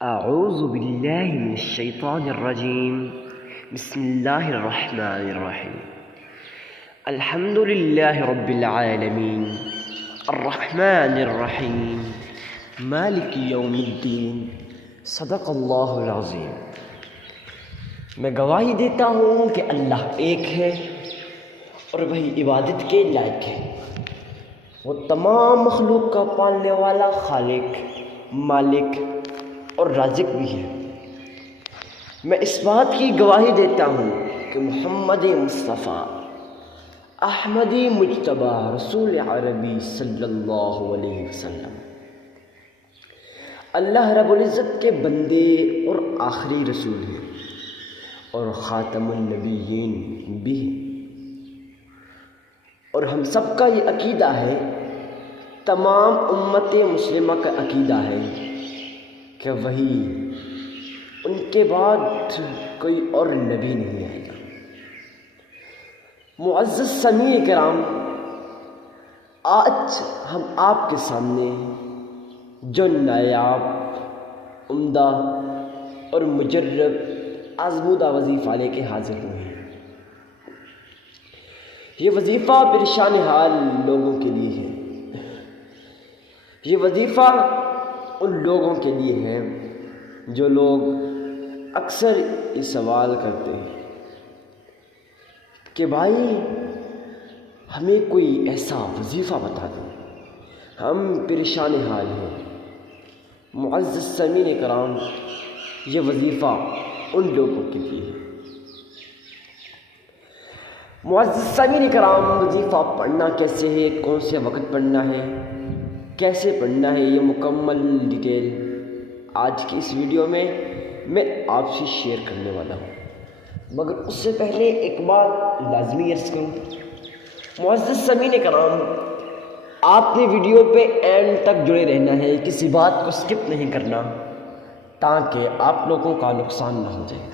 أعوذ بالله من الشيطان الرجيم. بسم الله الرحمن الرحيم. الحمد لله رب العالمين الرحمن الرحيم مالك يوم الدين. صدق اللہ العظیم. میں گواہی دیتا ہوں کہ اللہ ایک ہے اور وہی عبادت کے لائق ہے. وہ تمام مخلوق کا پالنے والا خالق، مالک اور رازق بھی ہے. میں اس بات کی گواہی دیتا ہوں کہ محمد مصطفیٰ احمدی مجتبی رسول عربی صلی اللہ علیہ وسلم اللہ رب العزت کے بندے اور آخری رسول ہیں اور خاتم النبیین بھی ہیں. اور ہم سب کا یہ عقیدہ ہے، تمام امت مسلمہ کا عقیدہ ہے کہ وہی ان کے بعد کوئی اور نبی نہیں آئے گا. معزز سامعین کرام، آج ہم آپ کے سامنے جو نایاب، عمدہ اور مجرب آزمودہ وظیفہ لے کے حاضر ہوئے ہیں. یہ وظیفہ پریشان حال لوگوں کے لیے ہے. یہ وظیفہ ان لوگوں کے لیے ہے جو لوگ اکثر یہ سوال کرتے ہیں کہ بھائی ہمیں کوئی ایسا وظیفہ بتا دو، ہم پریشان حال ہیں. معزز سامعین کرام، یہ وظیفہ ان لوگوں کے لیے ہے. معزز سامعین کرام، وظیفہ پڑھنا کیسے ہے، کون سے وقت پڑھنا ہے، کیسے پڑھنا ہے، یہ مکمل ڈیٹیل آج کی اس ویڈیو میں آپ سے شیئر کرنے والا ہوں. مگر اس سے پہلے ایک بات لازمی عرض کروں. معزز سامعین کرام، آپ نے ویڈیو پہ اینڈ تک جڑے رہنا ہے، کسی بات کو سکپ نہیں کرنا تاکہ آپ لوگوں کا نقصان نہ ہو جائے.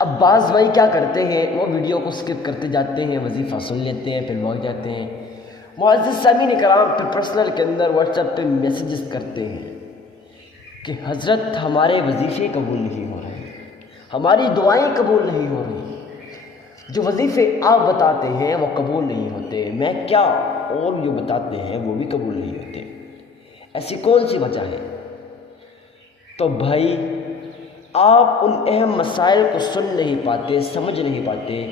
اب بعض بھائی کیا کرتے ہیں، وہ ویڈیو کو سکپ کرتے جاتے ہیں، وظیفہ سن لیتے ہیں، پھر بھاگ جاتے ہیں. معزز سامعین کرام، پھر پرسنل کے اندر واٹس ایپ پہ میسیجز کرتے ہیں کہ حضرت ہمارے وظیفے قبول نہیں ہو رہے، ہماری دعائیں قبول نہیں ہو رہی، جو وظیفے آپ بتاتے ہیں وہ قبول نہیں ہوتے، میں کیا اور جو بتاتے ہیں وہ بھی قبول نہیں ہوتے، ایسی کون سی وجہ ہے؟ تو بھائی، آپ ان اہم مسائل کو سن نہیں پاتے، سمجھ نہیں پاتے.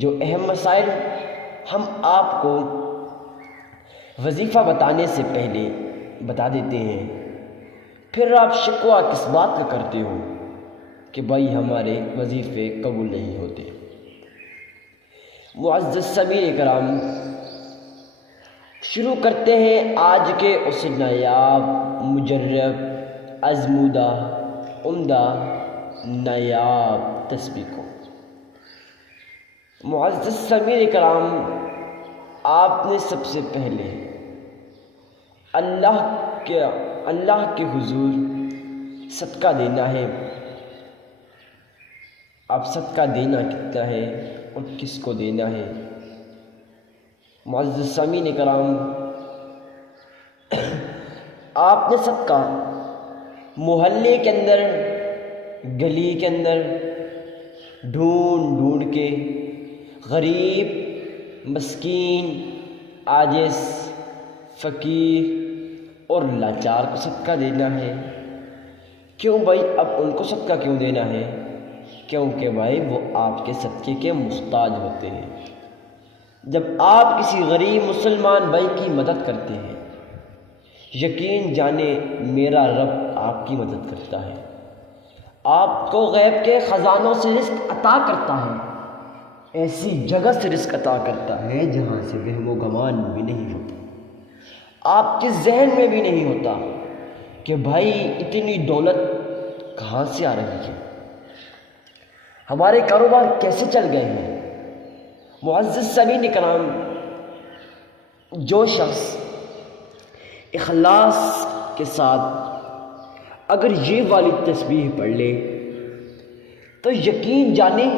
جو اہم مسائل ہم آپ کو وظیفہ بتانے سے پہلے بتا دیتے ہیں، پھر آپ شکوہ کس بات کا کرتے ہو کہ بھائی ہمارے وظیفے قبول نہیں ہوتے. معزز سامعین کرام، شروع کرتے ہیں آج کے اس نایاب، مجرب، آزمودہ، عمدہ، نایاب تسبیح کو. معزز سامعین کرام، آپ نے سب سے پہلے اللہ کے حضور صدقہ دینا ہے. آپ صدقہ دینا کتنا ہے اور کس کو دینا ہے؟ معزز سامعین کرام، آپ نے صدقہ محلے کے اندر، گلی کے اندر ڈھونڈ کے غریب، مسکین، عاجز، فقیر اور لاچار کو صدقہ دینا ہے. کیوں بھائی؟ اب ان کو صدقہ کیوں دینا ہے؟ کیونکہ بھائی وہ آپ کے صدقے کے محتاج ہوتے ہیں. جب آپ کسی غریب مسلمان بھائی کی مدد کرتے ہیں، یقین جانے میرا رب آپ کی مدد کرتا ہے، آپ کو غیب کے خزانوں سے رزق عطا کرتا ہے، ایسی جگہ سے رزق عطا کرتا ہے جہاں سے وہم و گمان بھی نہیں ہوتا، آپ کے ذہن میں بھی نہیں ہوتا کہ بھائی اتنی دولت کہاں سے آ رہی ہے، ہمارے کاروبار کیسے چل گئے ہیں. معزز سامعین کرام، جو شخص اخلاص کے ساتھ اگر یہ والی تسبیح پڑھ لے تو یقین جانے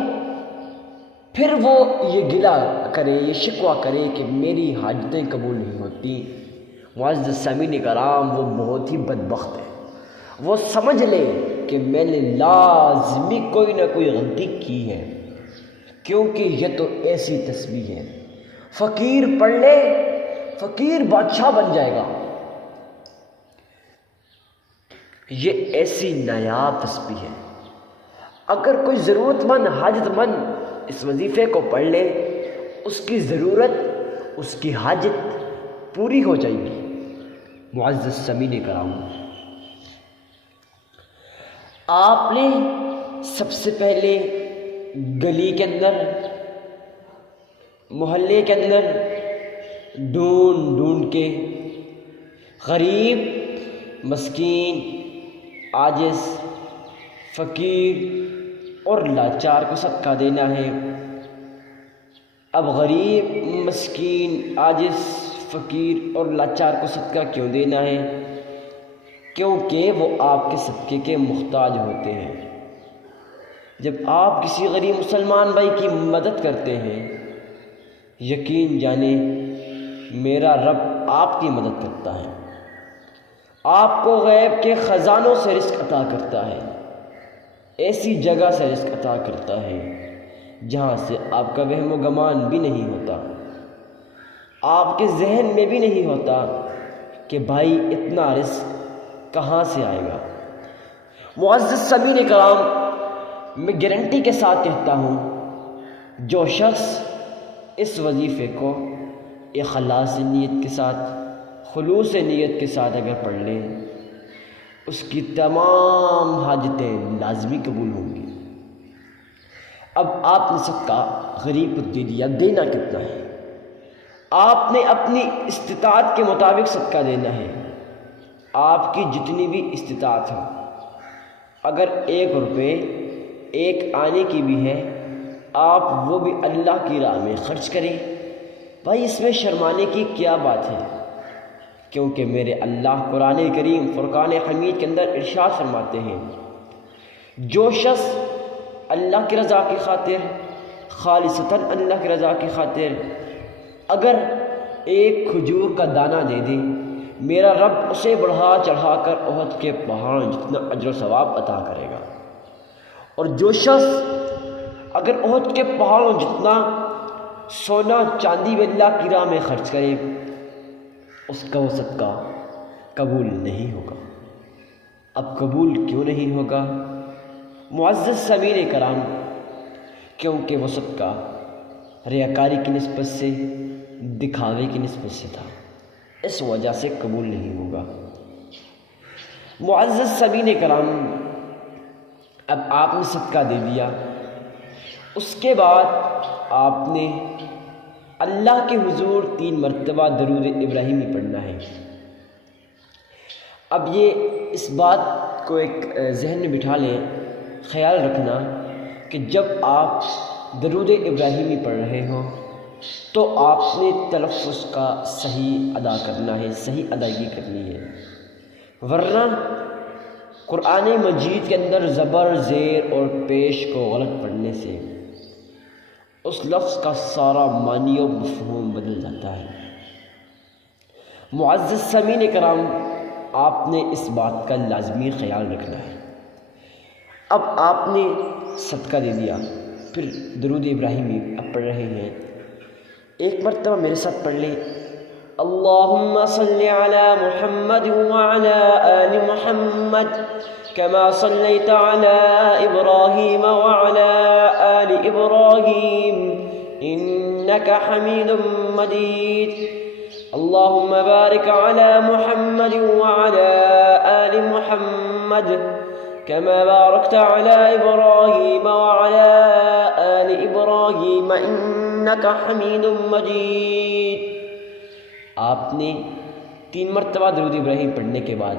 پھر وہ یہ گلہ کرے، یہ شکوہ کرے کہ میری حاجتیں قبول نہیں ہوتی. معزز سامعین کرام، وہ بہت ہی بدبخت ہے. وہ سمجھ لے کہ میں نے لازمی کوئی نہ کوئی غلطی کی ہے، کیونکہ یہ تو ایسی تسبیح ہے، فقیر پڑھ لے فقیر بادشاہ بن جائے گا۔ یہ ایسی نایاب تسبیح ہے، اگر کوئی ضرورت مند حاجت مند اس وظیفے کو پڑھ لے، اس کی ضرورت، اس کی حاجت پوری ہو جائے گی۔ معزز سامعین کرام، آپ نے سب سے پہلے گلی کے اندر، محلے کے اندر ڈھونڈ ڈھونڈ کے غریب، مسکین، عاجز، فقیر اور لاچار کو صدقہ دینا ہے۔ اب غریب، مسکین، عاجز، فقیر اور لاچار کو صدقہ کیوں دینا ہے؟ کیونکہ وہ آپ کے صدقے کے محتاج ہوتے ہیں۔ جب آپ کسی غریب مسلمان بھائی کی مدد کرتے ہیں، یقین جانیں میرا رب آپ کی مدد کرتا ہے، آپ کو غیب کے خزانوں سے رزق عطا کرتا ہے، ایسی جگہ سے رزق عطا کرتا ہے جہاں سے آپ کا وہم و گمان بھی نہیں ہوتا، آپ کے ذہن میں بھی نہیں ہوتا کہ بھائی اتنا رزق کہاں سے آئے گا۔ معزز سامعین کرام، میں گارنٹی کے ساتھ کہتا ہوں، جو شخص اس وظیفے کو اخلاص نیت کے ساتھ، خلوص نیت کے ساتھ اگر پڑھ لے، اس کی تمام حاجتیں لازمی قبول ہوں گی۔ اب آپ نے صدقہ غریب کو دے دیا، دینا کتنا ہے؟ آپ نے اپنی استطاعت کے مطابق صدقہ دینا ہے، آپ کی جتنی بھی استطاعت ہو۔ اگر 1 روپے 1 آنے کی بھی ہے، آپ وہ بھی اللہ کی راہ میں خرچ کریں۔ بھائی اس میں شرمانے کی کیا بات ہے؟ کیونکہ میرے اللہ قرآن کریم فرقان حمید کے اندر ارشاد فرماتے ہیں، جو شخص اللہ کی رضا کی خاطر، خالصتاً اللہ کی رضا کی خاطر اگر 1 کھجور کا دانہ دے دے، میرا رب اسے بڑھا چڑھا کر احد کے پہاڑ جتنا اجر و ثواب عطا کرے گا۔ اور جو شخص اگر احد کے پہاڑوں جتنا سونا چاندی بھی اللہ کی راہ میں خرچ کرے، اس کا وہ صدقہ قبول نہیں ہوگا۔ اب قبول کیوں نہیں ہوگا؟ معزز سامعین کرام، کیونکہ وہ صدقہ ریاکاری کی نسبت سے، دکھاوے کی نسبت سے تھا، اس وجہ سے قبول نہیں ہوگا۔ معزز سامعین کرام، اب آپ نے صدقہ دے دیا، اس کے بعد آپ نے اللہ کے حضور 3 مرتبہ درود ابراہیمی پڑھنا ہے۔ اب یہ اس بات کو ایک ذہن میں بٹھا لیں، خیال رکھنا کہ جب آپ درود ابراہیمی پڑھ رہے ہوں تو آپ نے تلفظ کا صحیح ادا کرنا ہے، صحیح ادائیگی کرنی ہے، ورنہ قرآن مجید کے اندر زبر، زیر اور پیش کو غلط پڑھنے سے اس لفظ کا سارا معنی و مفہوم بدل جاتا ہے۔ معزز سامعین کرام، آپ نے اس بات کا لازمی خیال رکھنا ہے۔ اب آپ نے صدقہ دے دیا، پھر درود ابراہیمی اب پڑھ رہے ہیں، 1 مرتبہ میرے ساتھ پڑھ لیں، اللہم صلی علی محمد وعلی آل محمد كما صليت على إبراهيم وعلى آل إبراهيم إنك حميد مجيد اللهم بارك على محمد وعلى آل محمد كما باركت على إبراهيم وعلى آل إبراهيم إنك حميد مجيد۔ آپ نے 3 مرتبہ درود ابراہیم پڑھنے کے بعد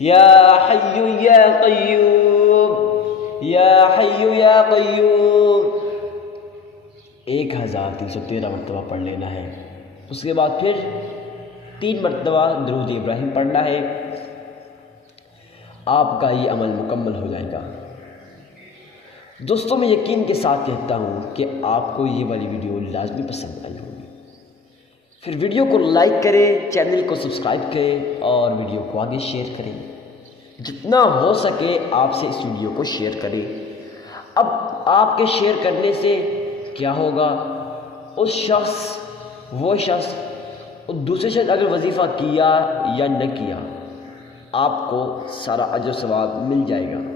یا حی یا قیوم یا حی یا قیوم 1313 مرتبہ پڑھ لینا ہے۔ اس کے بعد پھر 3 مرتبہ درود ابراہیم پڑھنا ہے، آپ کا یہ عمل مکمل ہو جائے گا۔ دوستوں، میں یقین کے ساتھ کہتا ہوں کہ آپ کو یہ والی ویڈیو لازمی پسند آئی ہوگی۔ پھر ویڈیو کو لائک کریں، چینل کو سبسکرائب کریں اور ویڈیو کو آگے شیئر کریں۔ جتنا ہو سکے آپ سے اس ویڈیو کو شیئر کریں۔ اب آپ کے شیئر کرنے سے کیا ہوگا، وہ شخص دوسرے شخص اگر وظیفہ کیا یا نہ کیا، آپ کو سارا اجر و ثواب مل جائے گا۔